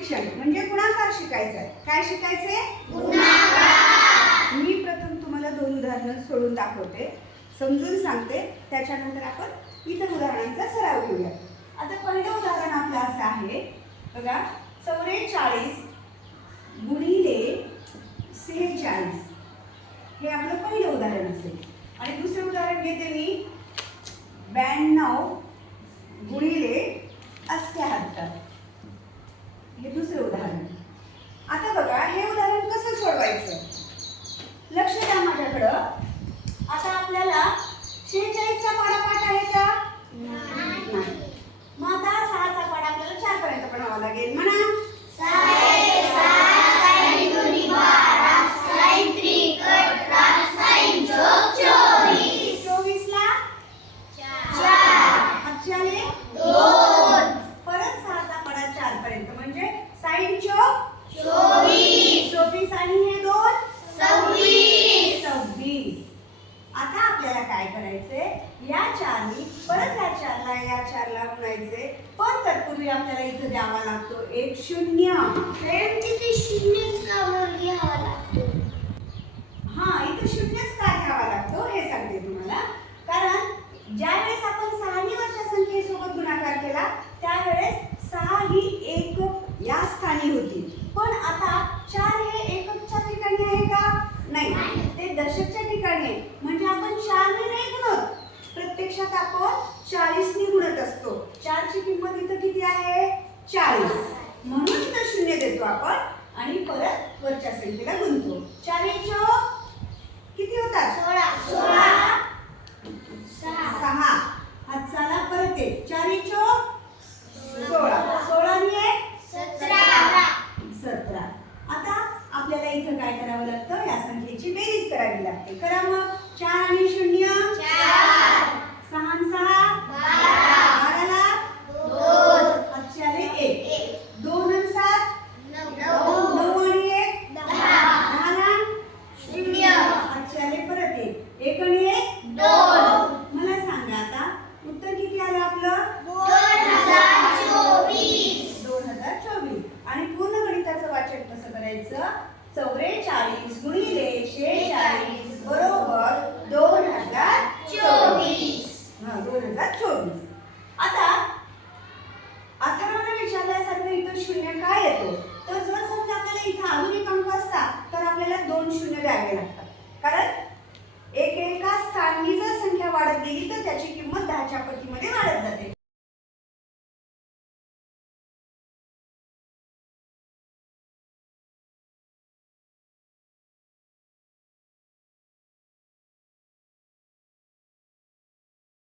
शिक्षण म्हणजे गुणाकार शिकायचं आहे. काय शिकायचंय? गुणाकार. मी प्रथम तुम्हाला दोन उदाहरणं सोडून दाखवते, समजून सांगते, त्याच्यानंतर आपण इतर उदाहरणांचा सराव घेऊया. आता पहिलं उदाहरण आपलं असं आहे बघा, 44 गुणिले 46 हे आपलं पहिलं उदाहरण असेल. आणि दुसरं उदाहरण घेते मी 92 गुणिले 78 हे दुसरं उदाहरण. आता बघा हे उदाहरण कसं सोडवायचं, लक्ष द्या माझ्याकडं. आता आपल्याला 46चा पाढापाठ आहे का? नाही. मग आता 6चा पाढा आपल्याला 4 पर्यंत पढावा लागेल. म्हणा 24 ला 4 हातच्याने 2 परत 6चा पाढा 4 पर्यंत म्हणजे साइन चौक 24 आणि हे 2 26. आता आपल्याला काय करायचंय, या 4नी परत या 4ला या 4ला गुणायचे, पण तत्पूर्वी आपल्याला इथे द्यावा लागतो एक 0. तिथे शून्यच का वर घ्यावा लागतो? हा, इथे शून्यच का घ्यावा लागतो हे सांगते तुम्हाला. कारण ज्या वेळेस आपण 6 नी वरच्या संख्येसोबत गुणाकार केला त्यावेळेस 6 ही एकक या स्थानी होती, पण आता 4 हे एककच्या ठिकाणी आहे का? नाही, ते दशकच्या ठिकाणी आहे. म्हणजे आपण 4 ने नाही गुणत, प्रत्यक्षात आपण 40 ने गुणत असतो. 4 ची किंमत इथं किती आहे? 40. म्हणून इथं 0 देतो आपण आणि परत वरच्या संख्येला गुणतो. 4 1 चौक किती होतात? 16 6 हातचाला परत एक 4 1 चौक 16 16 आणि 1 17. आता आपल्याला इथं काय करावं लागतं, या संख्येची बेरीज करावी लागते. करा मग. 4 आणि 0 4 6 आणि 6 12 ला 2 हातच्याने 1 2 आणि 7 9 आणि 1 10 ला 0 हातच्याने परत 1 1 आणि 1 2. मला सांगा आता उत्तर किती आलं आपलं? 2024. आणि पूर्ण गणिताचं वाचन कसं करायचं? 44 गुणिले 46 बरोबर 2024. 2024. आता अथर्वने विचारल्यासारखं इथं 0 काय येतो, तर जर समजा आपल्याला इथं अजून एक अंक असता तर आपल्याला 2 0 द्यावे लागतात. कारण एका स्थानी जर संख्या वाढत गेली तर त्याची किंमत 10च्या पटीमध्ये वाढत जाते.